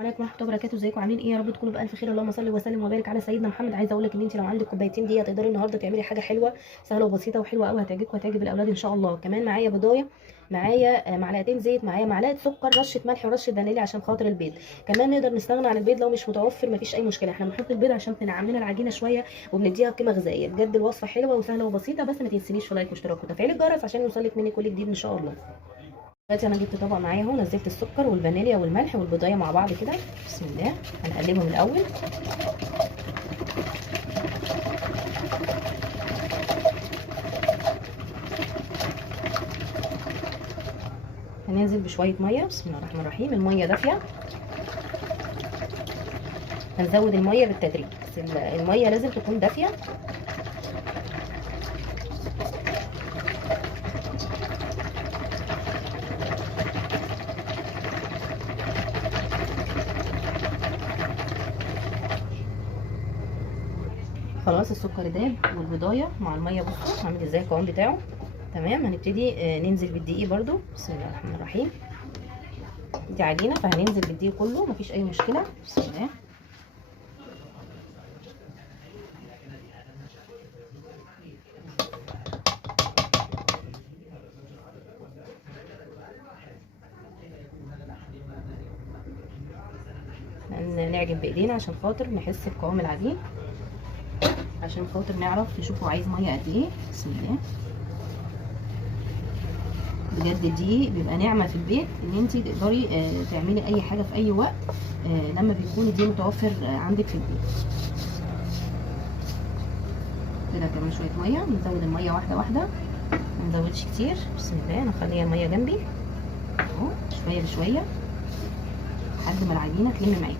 وعليكم ورحمه الله وبركاته. ازيكم عاملين ايه؟ يا رب تكونوا بالف خير. اللهم صل وسلم وبارك على سيدنا محمد. عايزه اقول لك ان انت لو عندك كوبايتين دي هتقدري النهارده تعملي حاجه حلوه سهله وبسيطه وحلوه قوي، هتعجبك وهتعجب الاولاد ان شاء الله. كمان معايا بضايه، معايا معلقتين زيت، معايا معلقه سكر، رشه ملح ورشه فانيليا عشان خاطر البيض. كمان نقدر نستغنى عن البيض لو مش متوفر، مفيش اي مشكله، احنا بنحط البيض عشان تنعم لنا العجينه شويه وبنديها قيمه غذائيه. بجد الوصفه حلوه وسهله وبسيطه، بس ما تنسينيش في لايك واشتراك وتفعيل الجرس عشان يوصلك مني كل جديد ان شاء الله. دلوقتي انا جبت طبق معايا اهو، نزلت السكر والفانيليا والملح والبضايه مع بعض كده. بسم الله، هنقلبهم الاول. هننزل بشويه ميه. بسم الله الرحمن الرحيم. الميه دافيه، هنزود الميه بالتدريج، بس الميه لازم تكون دافيه. خلاص السكر داب والبضايه مع الميه، بصوا عامل ازاي القوام بتاعه. تمام، هنبتدي ننزل بالدقيق برده. بسم الله الرحمن الرحيم. دي عجينه فهننزل بالدقيق كله، مفيش اي مشكله. بسم الله. نعجن بايدينا عشان خاطر نحس بقوام العجين، عشان خاطر نعرف نشوفه عايز ميه قد ايه. بسم الله. بجد دي بيبقى نعمه في البيت ان انت تقدري تعملي اي حاجه في اي وقت لما بيكون دي متوفر عندك في البيت. كده كمان شويه ميه، نزود الميه واحده واحده، ما نزودش كتير. بسم الله. انا مخليه الميه جنبي اهو، شويه بشويه لحد ما العجينه تلم معاكي.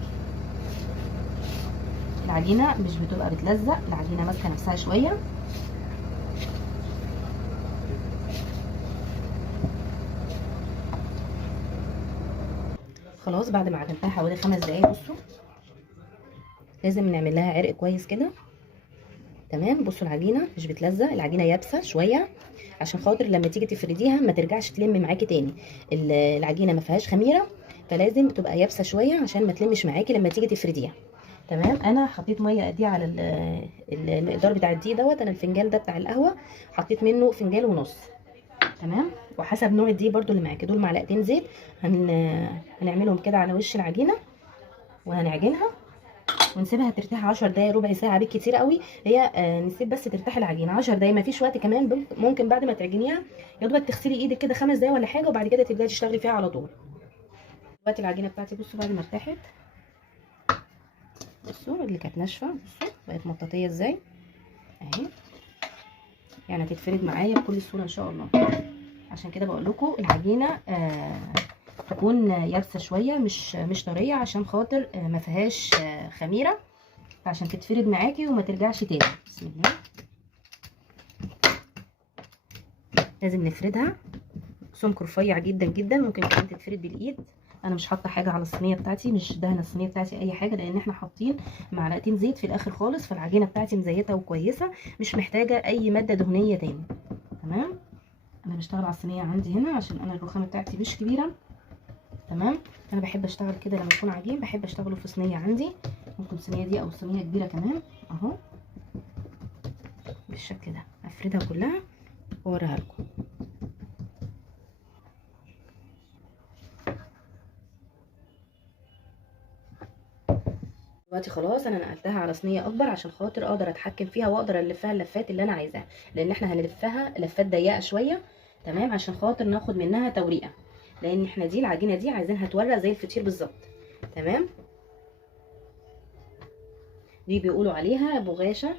العجينه مش بتبقى بتلزق، العجينه ماسكه نفسها شويه. خلاص بعد ما عجنتها حوالي 5 دقايق، بصوا لازم نعمل لها عرق كويس كده. تمام، بصوا العجينه مش بتلزق، العجينه يابسه شويه عشان خاطر لما تيجي تفرديها ما ترجعش تلم معاكي تاني. العجينه ما فيهاش خميره، فلازم تبقى يابسه شويه عشان ما تلمش معاكي لما تيجي تفرديها. تمام، انا حطيت ميه قد ايه على المقدار بتاع الدقيق دوت. انا الفنجان ده بتاع القهوه حطيت منه فنجان ونص. تمام، وحسب نوع الدقيق برده اللي معاكي. دول معلقتين زيت، هنعملهم كده على وش العجينه وهنعجنها ونسيبها ترتاح 10 دقايق ربع ساعه بالكتير قوي. هي نسيب بس ترتاح العجينه 10 دقايق، ما فيش وقت كمان. ممكن بعد ما تعجنيها يا دوبك تغسلي ايدك كده 5 دقايق ولا حاجه، وبعد كده تبداي تشتغلي فيها على طول. دلوقتي العجينه بتاعتي بصوا بعد ما ارتاحت، بصوا اللي كانت ناشفه بصوا بقت مطاطيه ازاي اهي، يعني هتتفرد معايا بكل سهوله ان شاء الله. عشان كده بقول لكم العجينه تكون يابسه شويه، مش طريه، عشان خاطر ما فيهاش خميره، عشان تتفرد معاكي وما ترجعش تاني. بسم الله. لازم نفردها سمك رفيع جدا جدا، ممكن كمان تتفرد بالايد. انا مش حاطه حاجه على الصينيه بتاعتي، مش دهنه الصينيه بتاعتي اي حاجه، لان احنا حاطين معلقتين زيت في الاخر خالص، فالعجينه بتاعتي مزيته وكويسه، مش محتاجه اي ماده دهنيه تاني. تمام، انا بشتغل على الصينيه عندي هنا عشان انا الرخامه بتاعتي مش كبيره. تمام، انا بحب اشتغل كده لما يكون عجين، بحب اشتغله في صينيه عندي، ممكن صينيه دي او صينيه كبيره كمان اهو بالشكل ده. افردها كلها واوريها لكم. دلوقتي خلاص انا نقلتها على صينيه اكبر عشان خاطر اقدر اتحكم فيها واقدر الفها اللفات اللي انا عايزاها، لان احنا هنلفها لفات ضيقه شويه. تمام، عشان خاطر ناخد منها توريقه، لان احنا دي العجينه دي عايزينها تورق زي الفطير بالظبط. تمام، دي بيقولوا عليها بغاشه.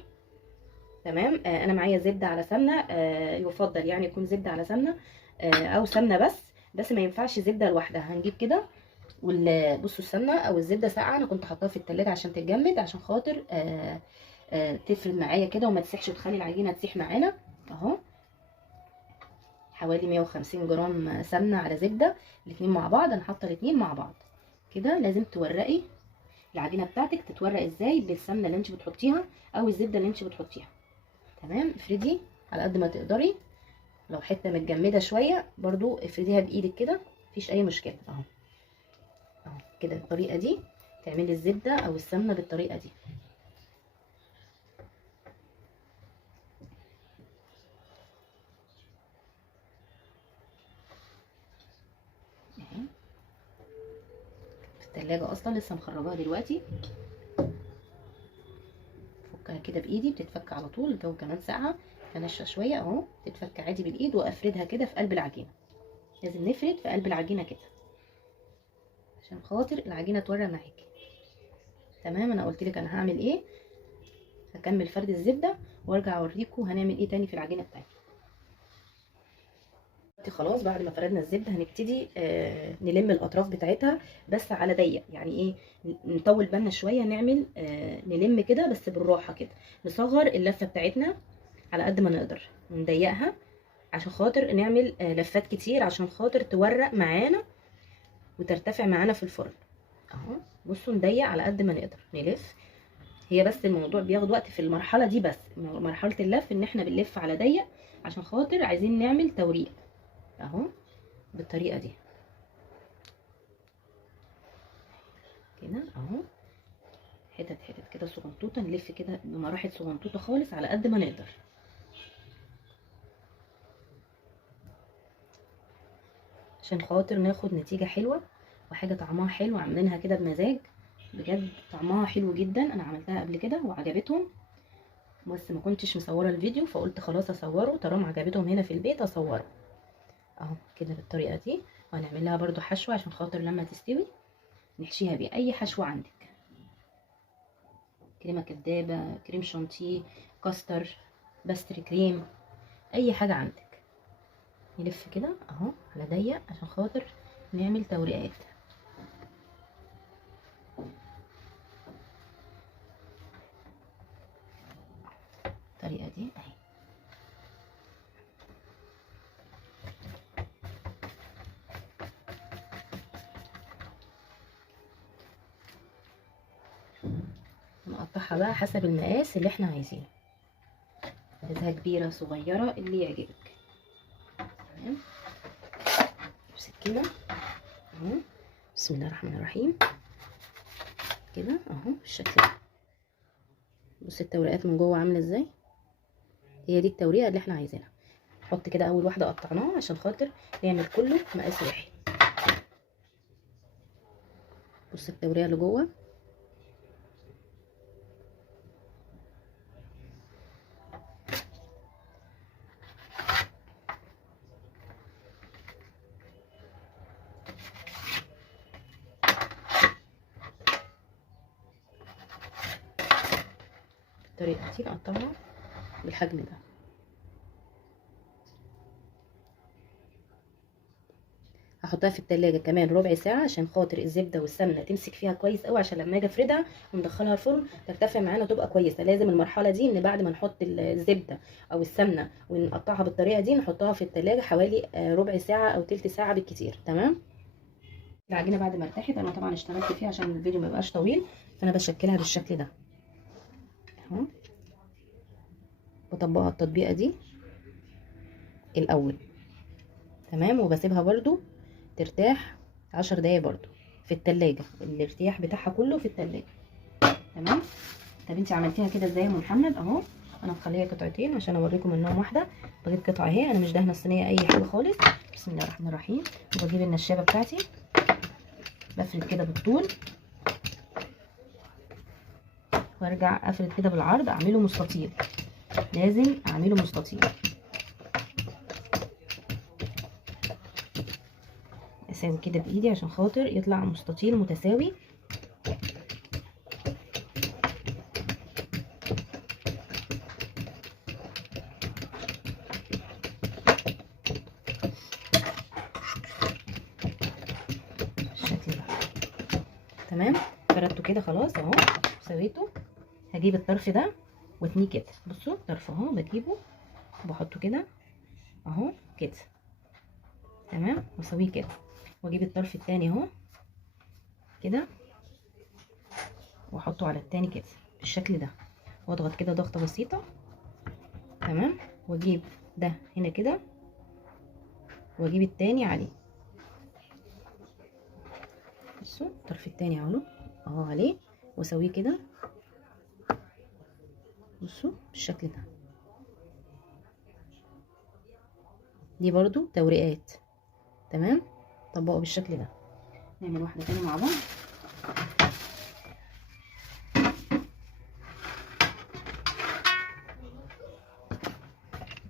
تمام، انا معايا زبده على سمنه، يفضل يعني يكون زبده على سمنه او سمنه بس ما ينفعش زبده لوحدها. هنجيب كده بصوا السمنه او الزبده ساقعه، انا كنت حاطاها في التلاجة عشان تتجمد، عشان خاطر تفرد معايا كده وما تسيحش وتخلي العجينه تسيح معانا اهو. حوالي 150 جرام سمنه على زبده، الاتنين مع بعض. انا حاطه الاتنين مع بعض كده. لازم تورقي العجينه بتاعتك، تتورق ازاي؟ بالسمنه اللي انت بتحطيها او الزبده اللي انت بتحطيها. تمام، افردي على قد ما تقدري، لو حته متجمده شويه برضو افرديها بايدك كده، مفيش اي مشكله اهو اهو. كده الطريقه دي تعملي الزبده او السمنه بالطريقه دي. في التلاجة اصلا لسه مخرجاها دلوقتي. افكها كده بايدي، بتتفك على طول، الجو كمان ساقعه فناشفه شويه اهو، تتفك عادي بالايد. وافردها كده في قلب العجينه، لازم نفرد في قلب العجينه كده عشان خاطر العجينه تورق معاكي. تمام، انا قلت لك انا هعمل ايه، هكمل فرد الزبده وارجع اوريكم هنعمل ايه تاني في العجينه بتاعتنا. خلاص بعد ما فردنا الزبده هنبتدي نلم الاطراف بتاعتها بس على ضيق. يعني ايه، نطول بالنا شويه، نعمل نلم كده بس بالراحه كده، نصغر اللفه بتاعتنا على قد ما نقدر، ونضيقها عشان خاطر نعمل لفات كتير عشان خاطر تورق معانا وترتفع معانا في الفرن اهو. بصوا نضيق على قد ما نقدر، نلف. هي بس الموضوع بياخد وقت في المرحله دي، بس مرحله اللف ان احنا بنلف على ضيق عشان خاطر عايزين نعمل توريق اهو بالطريقه دي كده اهو. حتت حتت كده صغنطوطه، نلف كده بمراحل صغنطوطه خالص على قد ما نقدر عشان خاطر ناخد نتيجه حلوه وحاجه طعمها حلو، عاملينها كده بمزاج بجد، طعمها حلو جدا. انا عملتها قبل كده وعجبتهم، بس ما كنتش مصوره الفيديو فقلت خلاص اصوره طالما عجبتهم هنا في البيت اصوره اهو كده بالطريقه دي. وهنعمل لها برده حشوه عشان خاطر لما تستوي نحشيها باي حشوه عندك، كريمه كدابه، كريم شانتيه، كاستر، باستري كريم، اي حاجه عندك. نلف كده اهو على ضيق عشان خاطر نعمل توريقات. الطريقه دي اهي. نقطعها بقى حسب المقاس اللي احنا عايزينه، عايزها كبيره صغيره اللي يعجبك. تمام، بسكينه اهو. بسم الله الرحمن الرحيم كده اهو بالشكل ده. بص التوريقات من جوه عامله ازاي، هي دي التوريقه اللي احنا عايزينها. نحط كده اول واحده قطعناها عشان خاطر نعمل كله مقاس واحد. بص التوريقه اللي جوه بالطريقه دي، نقطعها بالحجم ده. هحطها في التلاجة كمان ربع ساعة عشان خاطر الزبدة والسمنة تمسك فيها كويس قوي، عشان لما اجي افردها وندخلها الفرن ترتفع معانا وتبقى كويسة. لازم المرحلة دي ان بعد ما نحط الزبدة او السمنة ونقطعها بالطريقة دي نحطها في التلاجة حوالي ربع ساعة او تلت ساعة بالكتير. تمام، العجينة بعد ما ارتاحت انا طبعا اشتغلت فيها عشان الفيديو ما يبقاش طويل، فانا بشكلها بالشكل ده اهو. بطبقها التطبيقة دي الاول تمام، وبسيبها برضو ترتاح 10 دقايق برضو في التلاجة، الارتياح بتاعها كله في التلاجة. تمام. طب انت عملتيها كده ازاي يا ام محمد؟ اهو انا مخليه قطعتين عشان اوريكم منهم واحده، بجيب قطعه اهي، انا مش دهنه الصينيه اي حاجه خالص. بسم الله الرحمن الرحيم. وبجيب النشابه بتاعتي بفرد كده بالطول وارجع افرد كده بالعرض، اعمله مستطيل، لازم اعمله مستطيل. اسوي كده بايدي عشان خاطر يطلع مستطيل متساوي. بالشكل ده تمام. فردته كده خلاص اهو، سويته. هجيب الطرف ده واتنيه كده، بصوا الطرف اهو بجيبه وبحطه كده اهو كده تمام، واسويه كده. واجيب الطرف التاني اهو كده واحطه على التاني كده بالشكل ده، واضغط كده ضغطه بسيطه تمام. واجيب ده هنا كده واجيب التاني عليه بصوا الطرف التاني اهو عليه، واسويه كده. بصوا بالشكل ده. دي برضو توريقات. تمام، طبقوا بالشكل ده. نعمل واحده تاني مع بعض.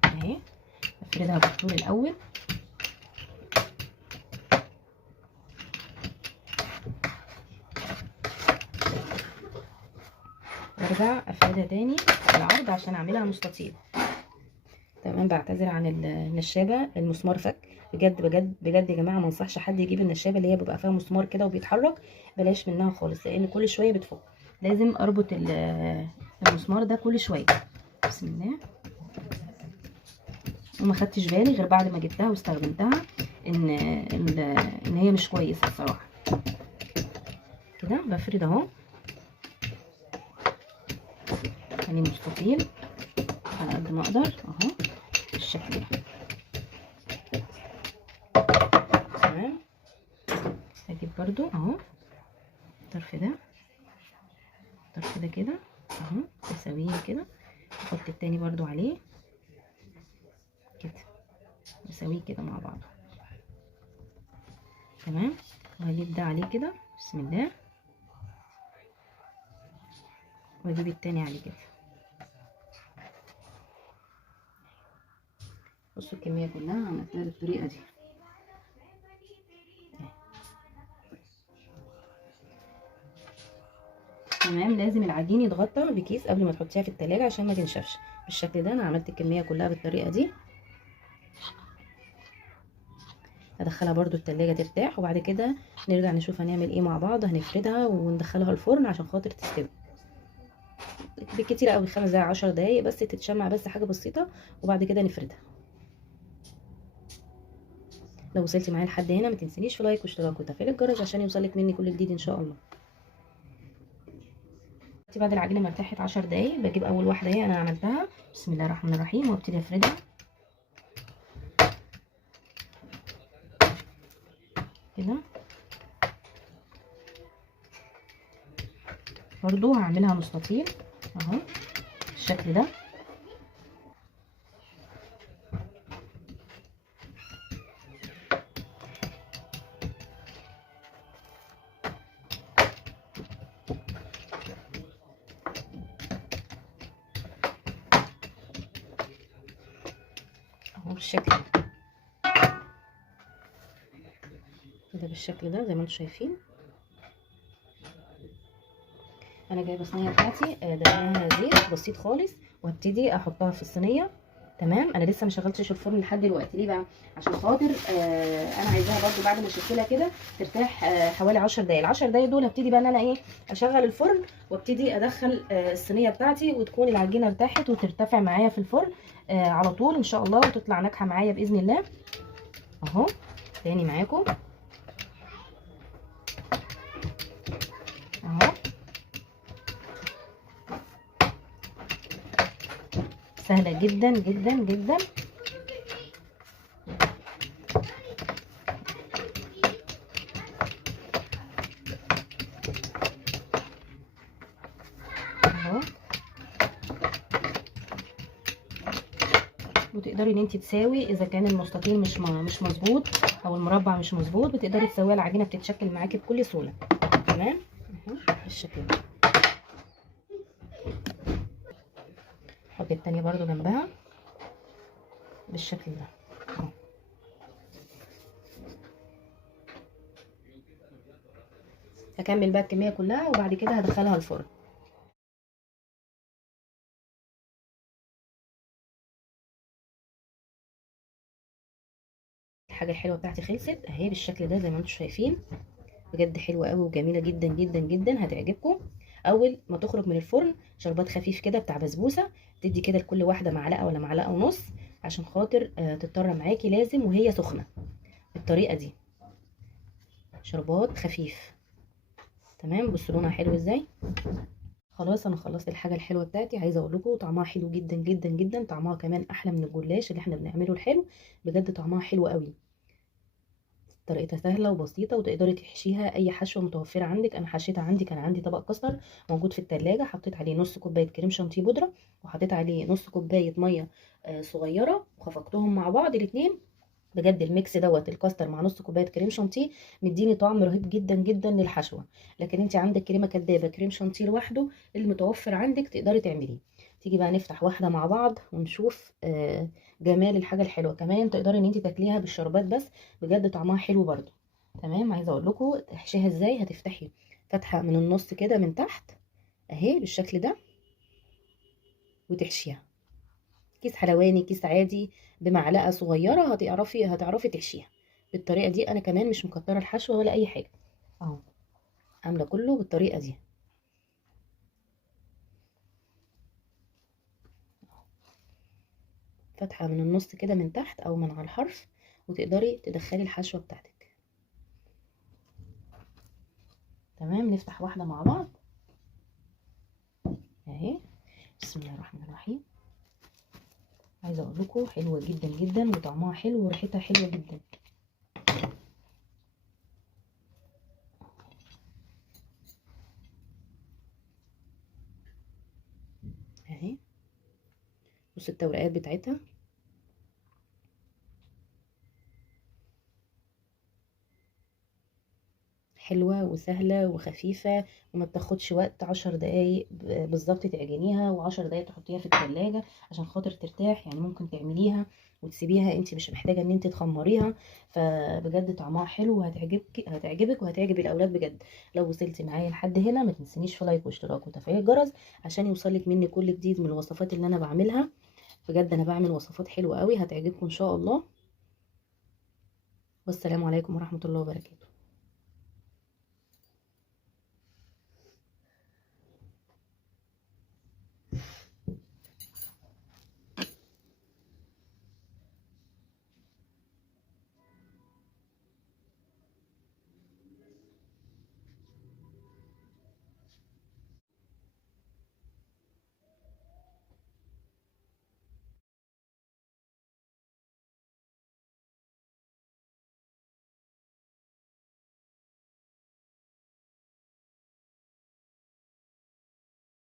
اهي افردها بالطول الاول، وارجع افردها تاني بالعرض عشان اعملها مستطيل. تمام، بعتذر عن النشابه، المسمار فك. بجد بجد بجد يا جماعه، ما انصحش حد يجيب النشابه اللي هي بيبقى فيها مسمار كده وبيتحرك، بلاش منها خالص، لان كل شويه بتفك. لازم اربط المسمار ده كل شويه. بسم الله. وما خدتش بالي غير بعد ما جبتها واستخدمتها ان هي مش كويسه الصراحه. كده بفرد اهو يعني مستطيل على قد ما اقدر اهو بالشكل ده. تمام، هجيب برضو اهو الطرف ده كده اهو، اسويه كده، احط التاني برضو عليه كده، نسويه كده مع بعض. تمام، وهجيب ده عليه كده بسم الله، واجيب التاني عليه كده. بصوا الكميه كلها عملتها بالطريقه دي. تمام، لازم العجين يتغطى بكيس قبل ما تحطيها في التلاجة عشان ما تنشفش. بالشكل ده انا عملت الكميه كلها بالطريقه دي. هدخلها برضو التلاجة ترتاح، وبعد كده نرجع نشوف هنعمل ايه مع بعض. هنفردها وندخلها الفرن عشان خاطر تستوي. بالكتير قوي 5 دقايق 10 دقايق بس، تتشمع بس حاجه بسيطه، وبعد كده نفردها. لو وصلتي معايا لحد هنا ما تنسينيش في لايك واشتراك وتفعيل الجرس عشان يوصلك مني كل جديد ان شاء الله. بعد العجينه ما ارتاحت 10 دقايق بجيب اول واحده اهي انا عملتها بسم الله الرحمن الرحيم، وابتدي افردها كده. برضو هعملها مستطيل اهو بالشكل ده. اهو بالشكل كده، بالشكل ده زي ما انتم شايفين. انا جايبه الصينيه بتاعتي دهناها زيت بسيط خالص، وهبتدي احطها في الصينيه. تمام، انا لسه ما شغلتش الفرن لحد دلوقتي. ليه بقى؟ عشان خاطر انا عايزاها برده بعد ما اشكلها كده ترتاح حوالي 10 دقايق. ال10 دقايق دول هبتدي بقى ان انا ايه اشغل الفرن، وابتدي ادخل الصينيه بتاعتي، وتكون العجينه ارتاحت وترتفع معايا في الفرن على طول ان شاء الله، وتطلع ناجحه معايا باذن الله. اهو تاني معاكم اهو، سهله جدا جدا جدا. اهو، وتقدري ان انت تساوي اذا كان المستطيل مش مظبوط او المربع مش مظبوط، بتقدري تسويها، العجينه بتتشكل معاكي بكل سهوله. تمام اهو بالشكل ده. حطي التانية برضو جنبها بالشكل ده اهو. هكمل بقى الكميه كلها وبعد كده هدخلها الفرن. الحاجه الحلوه بتاعتي خلصت اهي بالشكل ده زي ما انتم شايفين. بجد حلوه قوي وجميله جدا جدا جدا، هتعجبكم. اول ما تخرج من الفرن شربات خفيف كده بتاع بسبوسه، تدي كده لكل واحده معلقه ولا معلقه ونص عشان خاطر تضطر معاكي لازم وهي سخنه بالطريقه دي. شربات خفيف. تمام، بصوا لونها حلو ازاي. خلاص انا خلصت الحاجه الحلوه بتاعتي. عايزه اقول لكم طعمها حلو جدا جدا جدا، طعمها كمان احلى من الجلاش اللي احنا بنعمله الحلو. بجد طعمها حلو قوي. طريقتها سهله وبسيطه، وتقدري تحشيها اي حشوه متوفره عندك. انا حشيتها عندي، كان عندي طبق كسر موجود في التلاجة، حطيت عليه نص كوبايه كريم شانتيه بودره، وحطيت عليه نص كوبايه ميه صغيره، وخفقتهم مع بعض الاتنين. بجد الميكس دوت الكاستر مع نص كوبايه كريم شانتيه مديني طعم رهيب جدا جدا للحشوه. لكن انت عندك كريمه كدابه، كريم شانتيه لوحده المتوفر عندك تقدري تعمليه. تيجي بقى نفتح واحده مع بعض ونشوف جمال الحاجه الحلوه. كمان تقدري ان انت تاكليها بالشربات بس، بجد طعمها حلو برده. تمام. عايزه اقول لكم تحشيها ازاي. هتفتحي فتحه من النص كده من تحت اهي بالشكل ده، وتحشيها كيس حلواني، كيس عادي، بمعلقه صغيره هتعرفي تحشيها بالطريقه دي. انا كمان مش مكتره الحشوه ولا اي حاجه، اهو عامله كله بالطريقه دي. فتحه من النص كده من تحت او من على الحرف، وتقدري تدخلي الحشوه بتاعتك. تمام. نفتح واحده مع بعض اهي. بسم الله الرحمن الرحيم. عايزه اقول لكم حلوه جدا جدا، وطعمها حلو وريحتها حلوه جدا اهي. بصوا التورقات بتاعتها حلوة وسهلة وخفيفة، وما بتاخدش وقت. 10 دقايق بالظبط تعجنيها، و10 دقايق تحطيها في التلاجة عشان خاطر ترتاح. يعني ممكن تعمليها وتسيبيها، انت مش محتاجة ان انت تخمريها. فبجد طعمها حلو، هتعجبك وهتعجب الاولاد بجد. لو وصلتي معايا لحد هنا ما تنسينيش في لايك واشتراك وتفعيل الجرس عشان يوصلك مني كل جديد من الوصفات اللي انا بعملها. بجد انا بعمل وصفات حلوة قوي هتعجبكم ان شاء الله. والسلام عليكم ورحمة الله وبركاته.